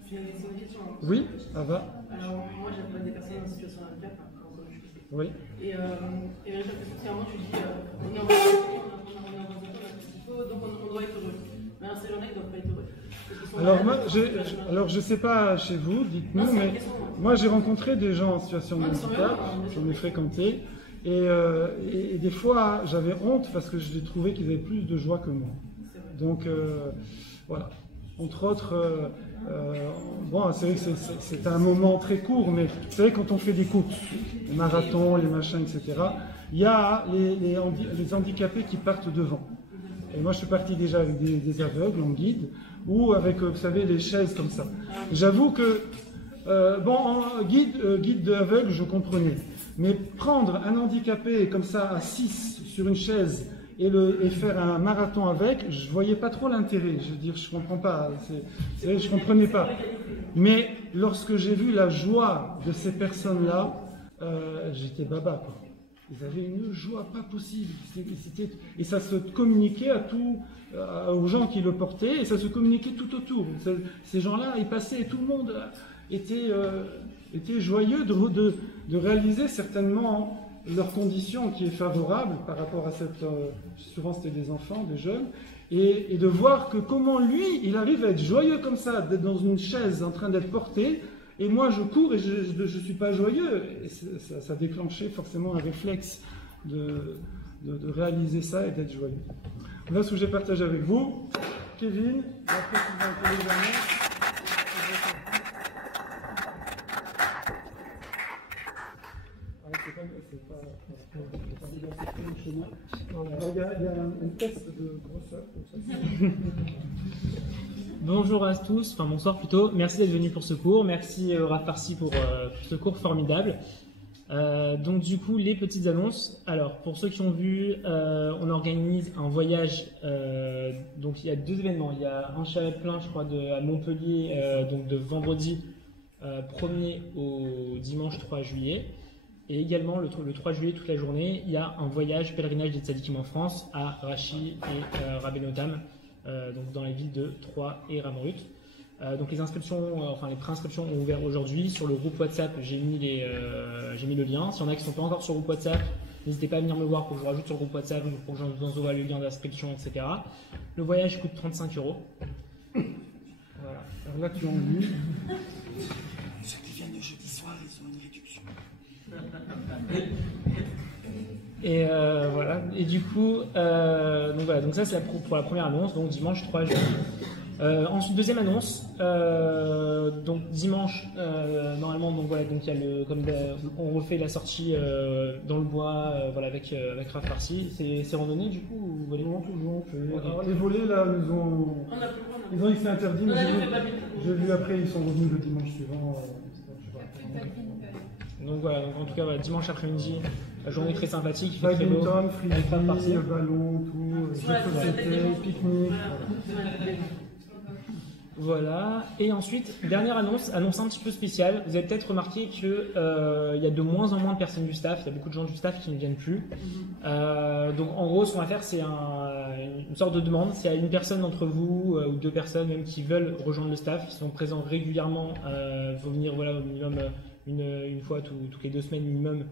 J'ai une question. Oui, Ava. Alors, moi, j'appelle des personnes en situation de handicap, comme je fais. Oui. Et j'ai l'impression que c'est vraiment, tu dis, on est en avance de temps, donc on doit être heureux. Mais alors, ces gens-là, ils ne doivent pas être heureux. Alors, je ne sais pas chez vous, dites-nous, mais moi, j'ai rencontré des gens en situation de handicap, j'en ai fréquenté. Et des fois, j'avais honte parce que je trouvais qu'ils avaient plus de joie que moi. Donc, voilà. Entre autres, bon, c'est vrai que c'est un moment très court, mais c'est vrai quand on fait des courses, les marathons, les machins, etc., il y a les handicapés qui partent devant. Et moi, je suis parti déjà avec des aveugles en guide, ou avec, vous savez, les chaises comme ça. J'avoue que, en guide d'aveugle, je comprenais. Mais prendre un handicapé comme ça à 6 sur une chaise et faire un marathon avec, je voyais pas trop l'intérêt. Je veux dire, je comprends pas. Je comprenais pas. Mais lorsque j'ai vu la joie de ces personnes-là, j'étais baba, quoi. Ils avaient une joie pas possible. Et ça se communiquait aux gens qui le portaient, et ça se communiquait tout autour. Ces gens-là, ils passaient, et tout le monde était joyeux de réaliser certainement leur condition qui est favorable par rapport à souvent c'était des enfants, des jeunes, et de voir que comment lui, il arrive à être joyeux comme ça, d'être dans une chaise en train d'être porté, et moi je cours et je ne suis pas joyeux. Et ça déclenchait forcément un réflexe de réaliser ça et d'être joyeux. Voilà ce que j'ai partagé avec vous. Kevin, après tu vas un peu les années. Il y a un test de grosseur comme ça. Bonjour à tous, enfin bonsoir plutôt. Merci d'être venu pour ce cours. Merci Rav Parsi pour ce cours formidable. Donc du coup, les petites annonces. Alors, pour ceux qui ont vu, on organise un voyage. Donc il y a 2 événements. Il y a un chalet plein, je crois, à Montpellier, donc de vendredi 1er au dimanche 3 juillet. Et également, le 3 juillet, toute la journée, il y a un voyage pèlerinage des Tzadikim en France à Rachi et Rabbeinu-Tam, donc dans les villes de Troyes et Ramorut. Donc les inscriptions, les préinscriptions ont ouvert aujourd'hui. Sur le groupe WhatsApp, j'ai mis le lien. S'il y en a qui ne sont pas encore sur le groupe WhatsApp, n'hésitez pas à venir me voir pour que je rajoute sur le groupe WhatsApp, pour que je vous envoie le lien d'inscription, etc. Le voyage coûte 35 €. Voilà. Alors là, tu en vu. Ceux qui viennent le jeudi soir, ils ont une réduction. Et voilà. Et du coup, donc ça c'est pour la première annonce, donc dimanche 3 juillet. Ensuite, deuxième annonce, donc dimanche, normalement, donc voilà, donc il y a on refait la sortie dans le bois, voilà, avec Rav Parsi. C'est randonnée du coup ou vous allez Alors, les volets là, ils ont dit que c'est interdit, mais j'ai vu après, ils sont revenus le dimanche suivant. Donc voilà, donc en tout cas, voilà, dimanche après-midi, la journée très sympathique, il fait très beau. Badminton, frisbee, ballon, tout, jeux de société, pique-nique. Voilà, et ensuite, dernière annonce un petit peu spéciale. Vous avez peut-être remarqué qu'il y a de moins en moins de personnes du staff, il y a beaucoup de gens du staff qui ne viennent plus. Donc en gros, ce qu'on va faire, c'est une sorte de demande. S'il y a une personne d'entre vous, ou 2 personnes même qui veulent rejoindre le staff, qui sont présents régulièrement, faut venir voilà, au minimum une fois toutes les 2 semaines minimum,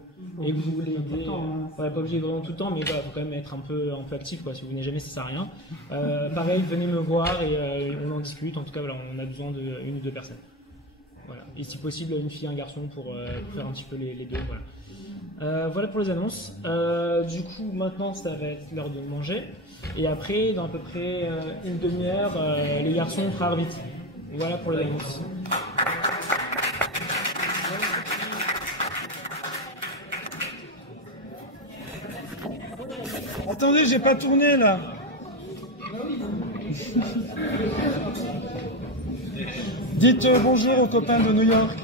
et que vous voulez aider, pas obligé de vraiment tout le temps, mais voilà, faut quand même être un peu actif, quoi. Si vous venez jamais, ça sert à rien. Pareil, venez me voir et on en discute. En tout cas, voilà, on a besoin d'1 ou 2 personnes. Voilà. Et si possible, une fille et un garçon pour faire un petit peu les deux. Voilà. Voilà pour les annonces. Du coup, maintenant, ça va être l'heure de manger. Et après, dans à peu près une demi-heure, les garçons feront vite. Voilà pour les annonces. Attendez, j'ai pas tourné là. Dites bonjour aux copains de New York.